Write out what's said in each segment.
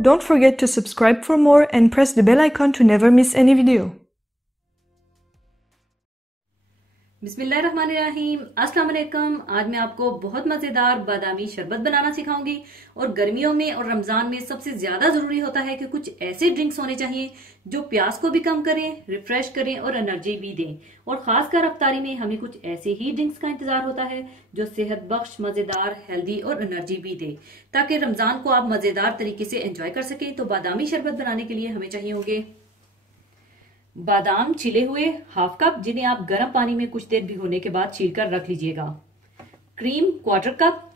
Don't forget to subscribe for more and press the bell icon to never miss any video. बिस्मिल्लाहिर्रहमानिर्रहीम, अस्सलाम वालेकुम। आज मैं आपको बहुत मज़ेदार बादामी शरबत बनाना सिखाऊंगी। और गर्मियों में और रमज़ान में सबसे ज़्यादा ज़रूरी होता है कि कुछ ऐसे ड्रिंक्स होने चाहिए जो प्यास को भी कम करें, रिफ्रेश करें और एनर्जी भी दें। और ख़ासकर अफ्तारी में हमें कुछ ऐसे ही ड्रिंक्स का इंतज़ार होता है जो सेहत बख्श, मज़ेदार, हेल्दी और एनर्जी भी दे, ताकि रमज़ान को आप मज़ेदार तरीके से एंजॉय कर सकें। तो बादामी शरबत बनाने के लिए हमें चाहिए होंगे बादाम छिले हुए हाफ कप, जिन्हें आप गर्म पानी में कुछ देर भिगोने के बाद छील कर रख लीजिएगा। क्रीम क्वार्टर कप,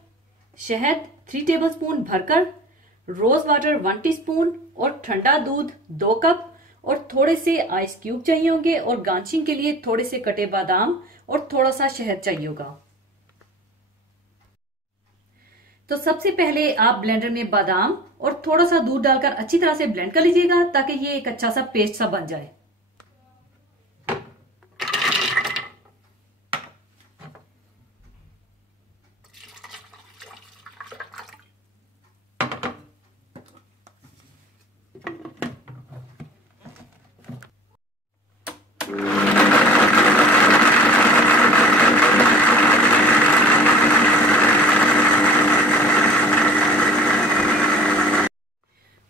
शहद 3 टेबलस्पून भरकर, रोज वाटर 1 टीस्पून और ठंडा दूध 2 कप और थोड़े से आइस क्यूब चाहिए होंगे। और गार्निशिंग के लिए थोड़े से कटे बादाम और थोड़ा सा शहद चाहिए होगा। तो सबसे पहले आप ब्लेंडर में बादाम और थोड़ा सा दूध डालकर अच्छी तरह से ब्लेंड कर लीजिएगा, ताकि ये एक अच्छा सा पेस्ट सा बन जाए।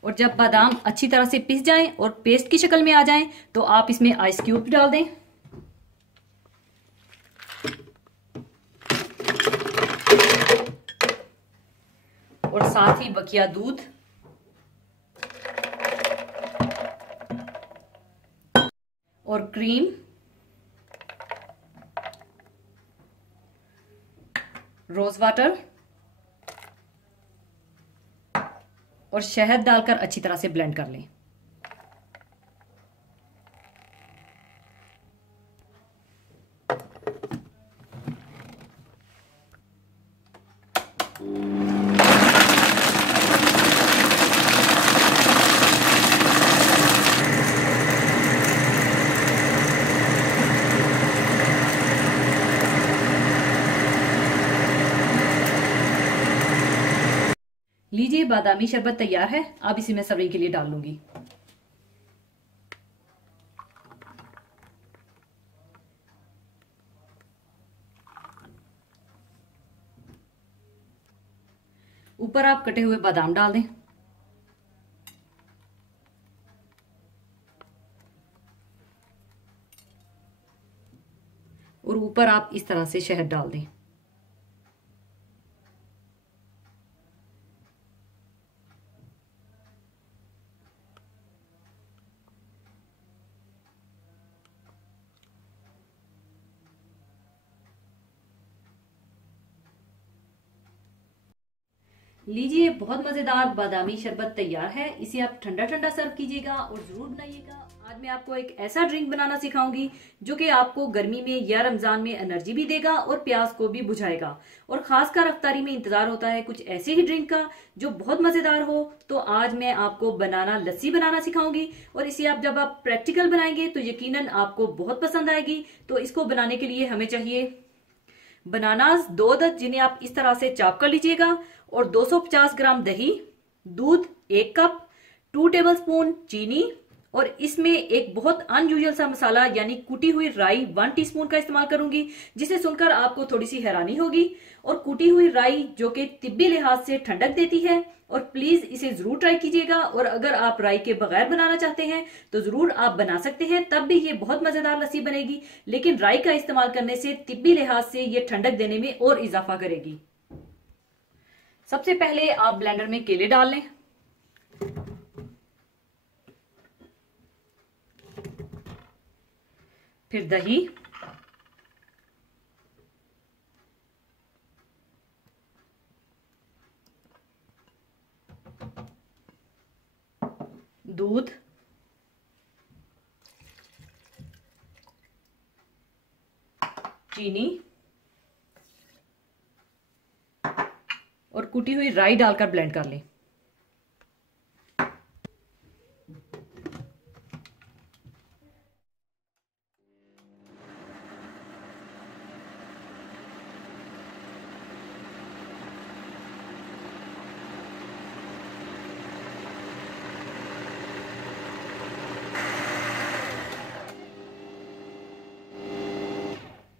और जब बादाम अच्छी तरह से पिस जाएं और पेस्ट की शक्ल में आ जाएं, तो आप इसमें आइस क्यूब डाल दें। और साथ ही बकिया दूध और क्रीम, रोज वाटर और शहद डालकर अच्छी तरह से ब्लेंड कर लें। लीजिए, बादामी शरबत तैयार है। अब इसे मैं सर्विंग के लिए डाल लूंगी। ऊपर आप कटे हुए बादाम डाल दें और ऊपर आप इस तरह से शहद डाल दें। लीजिए, बहुत मजेदार बादामी शरबत तैयार है। इसे आप ठंडा ठंडा सर्व कीजिएगा और जरूर बनाइएगा। आज मैं आपको एक ऐसा ड्रिंक बनाना सिखाऊंगी जो कि आपको गर्मी में या रमजान में एनर्जी भी देगा और प्यास को भी बुझाएगा। और खासकर अफ्तारी में इंतजार होता है कुछ ऐसे ही ड्रिंक का जो बहुत मजेदार हो। तो आज मैं आपको बनाना लस्सी बनाना सिखाऊंगी। और इसे आप जब आप प्रैक्टिकल बनाएंगे तो यकीनन आपको बहुत पसंद आएगी। तो इसको बनाने के लिए हमें चाहिए बनानास 2 अदद, जिन्हें आप इस तरह से चॉप कर लीजिएगा। और 250 ग्राम दही, दूध 1 कप, 2 टेबलस्पून चीनी और इसमें एक बहुत अनयूजुअल सा मसाला यानी कुटी हुई राई 1 टीस्पून का इस्तेमाल करूंगी, जिसे सुनकर आपको थोड़ी सी हैरानी होगी। और कुटी हुई राई जो कि तिब्बी लिहाज से ठंडक देती है। और प्लीज इसे जरूर ट्राई कीजिएगा। और अगर आप राई के बगैर बनाना चाहते हैं तो जरूर आप बना सकते हैं, तब भी ये बहुत मजेदार लस्सी बनेगी। लेकिन राई का इस्तेमाल करने से तिब्बी लिहाज से ये ठंडक देने में और इजाफा करेगी। सबसे पहले आप ब्लेंडर में केले डाल लें। फिर दही, दूध, चीनी और कुटी हुई राई डालकर ब्लेंड कर लें।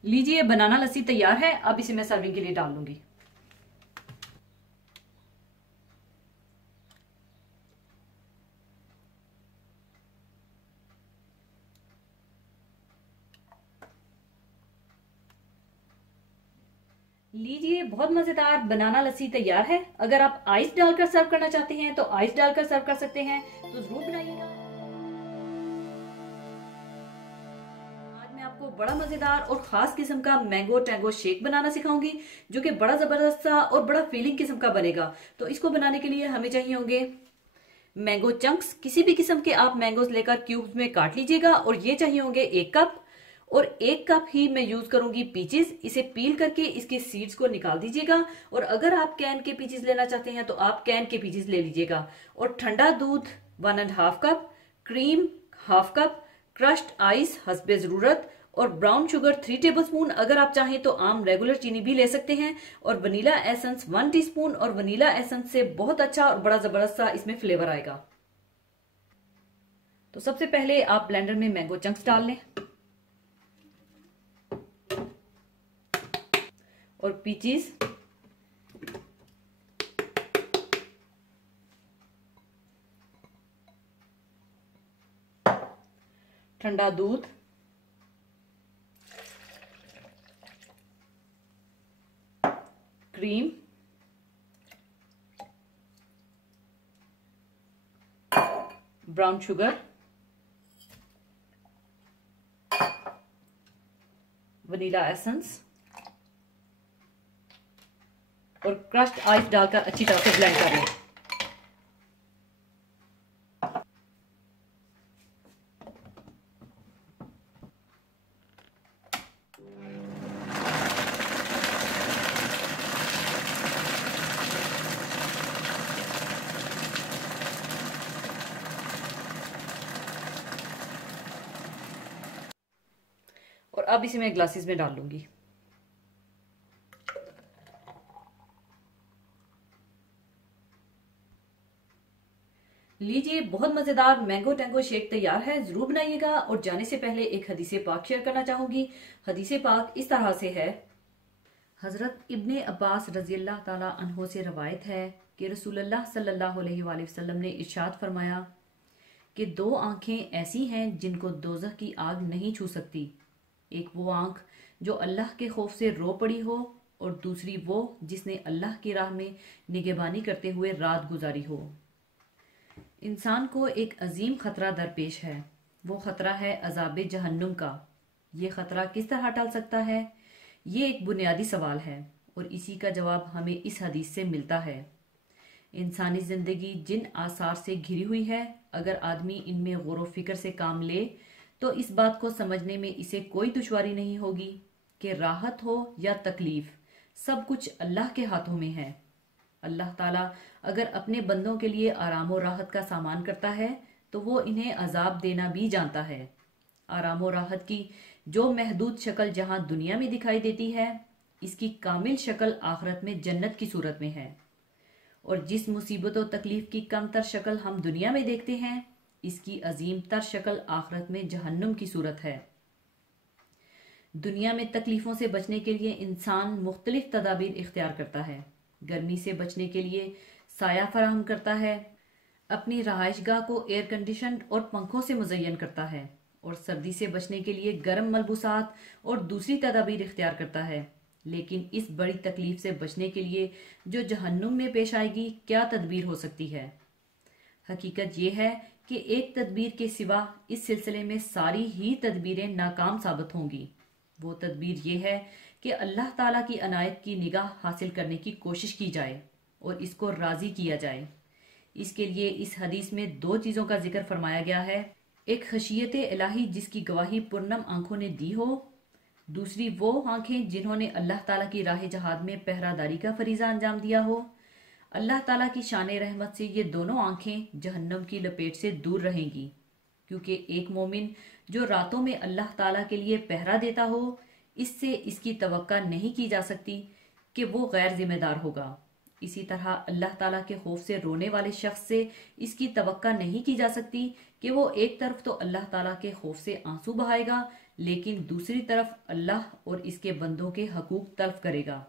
लीजिए बनाना लस्सी तैयार है। अब इसे मैं सर्विंग के लिए डाल लूंगी। लीजिए बहुत मजेदार बनाना लस्सी तैयार है। अगर आप आइस डालकर सर्व करना चाहते हैं तो आइस डालकर सर्व कर सकते हैं, तो जरूर बनाइएगा। आज मैं आपको बड़ा मजेदार और खास किस्म का मैंगो टैंगो शेक बनाना सिखाऊंगी, जो कि बड़ा जबरदस्त सा और बड़ा फीलिंग किस्म का बनेगा। तो इसको बनाने के लिए हमें चाहिए होंगे मैंगो चंक्स। किसी भी किस्म के आप मैंगोज लेकर क्यूब्स में काट लीजिएगा। और ये चाहिए होंगे 1 कप, और 1 कप ही मैं यूज करूंगी पीचेस। इसे पील करके इसके सीड्स को निकाल दीजिएगा। और अगर आप कैन के पीचेस लेना चाहते हैं तो आप कैन के पीचेस ले लीजिएगा। और ठंडा दूध 1.5 cup, cream 1/2 cup, crushed ice हस्बे जरूरत, और ब्राउन शुगर 3 टेबलस्पून। अगर आप चाहें तो आम रेगुलर चीनी भी ले सकते हैं। और वनीला एसेंस 1 टीस्पून। और वनीला एसेंस से बहुत अच्छा और बड़ा जबरदस्त सा इसमें फ्लेवर आएगा। तो सबसे पहले आप ब्लेंडर में मैंगो चंक्स डाल लें और पीचीज, ठंडा दूध, cream, brown sugar, vanilla essence और क्रश्ड आइस डालकर अच्छी तरह से ब्लेंड कर लें। और अब इसे मैं ग्लासेस में डाल लूंगी। लीजिए बहुत मजेदार मैंगो टैंगो शेक तैयार है। जरूर बनाइएगा। और जाने से पहले एक हदीसे पाक शेयर करना चाहूंगी। हदीसे पाक इस तरह से है। हजरत इब्ने अब्बास रजी अल्लाह ताला अन्हो से रवायत है कि रसूलुल्लाह सल्लल्लाहु अलैहि वसल्लम ने इरशाद फरमाया कि 2 आंखें ऐसी हैं जिनको दोज़ख की आग नहीं छू सकती। एक वो आंख जो अल्लाह के खौफ से रो पड़ी हो, और दूसरी वो जिसने अल्लाह की राह में निगहबानी करते हुए रात गुजारी हो। इंसान को एक अजीम खतरा दरपेश है। वो खतरा है अजाब जहन्नुम का। ये खतरा किस तरह टल सकता है? ये एक बुनियादी सवाल है, और इसी का जवाब हमें इस हदीस से मिलता है। इंसानी जिंदगी जिन आसार से घिरी हुई है, अगर आदमी इनमें गौर फिक्र से काम ले तो इस बात को समझने में इसे कोई दुश्वारी नहीं होगी कि राहत हो या तकलीफ, सब कुछ अल्लाह के हाथों में है। अल्लाह ताला अगर अपने बंदों के लिए आराम और राहत का सामान करता है तो वो इन्हें अजाब देना भी जानता है। आराम और राहत की जो महदूद शक्ल जहां दुनिया में दिखाई देती है, इसकी कामिल शक्ल आखिरत में जन्नत की सूरत में है। और जिस मुसीबत और तकलीफ की कम तर शक्ल हम दुनिया में देखते हैं, इसकी अजीम तर शक्ल आखिरत में जहन्नुम की सूरत है। दुनिया में तकलीफों से बचने के लिए इंसान मुख्तलिफ तदाबीर इख्तियार करता है। गर्मी से बचने के लिए साया फराहम करता है, अपनी रहायशगाह को एयर कंडीशन और पंखों से मुज़य्यन करता है, और सर्दी से बचने के लिए गर्म मलबूसात और दूसरी तदाबीर इख्तियार करता है। लेकिन इस बड़ी तकलीफ से बचने के लिए जो जहन्नुम में पेश आएगी, क्या तदबीर हो सकती है? हकीकत यह है कि एक तदबीर के सिवा इस सिलसिले में सारी ही तदबीरें नाकाम साबित होंगी। वो तदबीर ये है कि अल्लाह ताला की अनायत की निगाह हासिल करने की कोशिश की जाए और इसको राजी किया जाए। इसके लिए इस हदीस में 2 चीजों का जिक्र फरमाया गया है। एक खशियत इलाही जिसकी गवाही पुरनम आंखों ने दी हो, दूसरी वो आंखें जिन्होंने अल्लाह ताला की राह जहाद में पहरादारी का फरीजा अंजाम दिया हो। अल्लाह ताला की शान रहमत से ये दोनों आंखें जहन्नम की लपेट से दूर रहेंगी, क्योंकि एक मोमिन जो रातों में अल्लाह ताला के लिए पहरा देता हो, इससे इसकी तवक्का नहीं की जा सकती कि वो गैर जिम्मेदार होगा। इसी तरह अल्लाह ताला के खौफ से रोने वाले शख्स से इसकी तवक्का नहीं की जा सकती कि वो एक तरफ तो अल्लाह ताला के खौफ से आंसू बहाएगा, लेकिन दूसरी तरफ अल्लाह और इसके बंदों के हकूक तल्फ करेगा।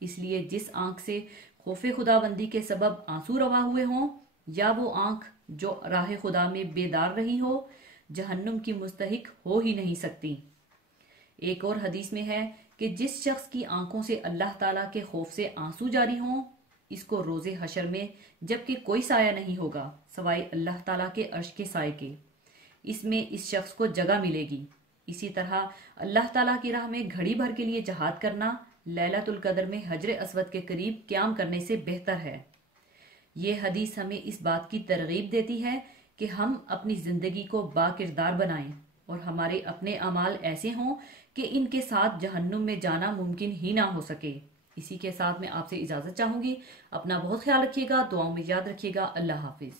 इसलिए जिस आंख से खौफे खुदाबंदी के सबब आंसू रवा हुए हों, या वो आंख जो राह खुदा में बेदार रही हो, जहन्नुम की मुस्तहिक हो ही नहीं सकती। एक और हदीस में है कि जिस शख्स की आंखों से अल्लाह ताला के खौफ से आंसू जारी हों, इसको रोजे हशर में जबकि कोई साया नहीं होगा सवाए अल्लाह ताला के अर्श के साए के, इसमें इस शख्स को जगह मिलेगी। इसी तरह अल्लाह ताला की राह में घड़ी भर के लिए जहाद करना लैलतुल कदर में हजर अस्वद के करीब क्याम करने से बेहतर है। ये हदीस हमें इस बात की तरगीब देती है कि हम अपनी जिंदगी को बाकिरदार बनाएं और हमारे अपने अमाल ऐसे हों कि इनके साथ जहन्नुम में जाना मुमकिन ही ना हो सके। इसी के साथ मैं आपसे इजाजत चाहूंगी। अपना बहुत ख्याल रखिएगा, दुआओं में याद रखिएगा। अल्लाह हाफिज।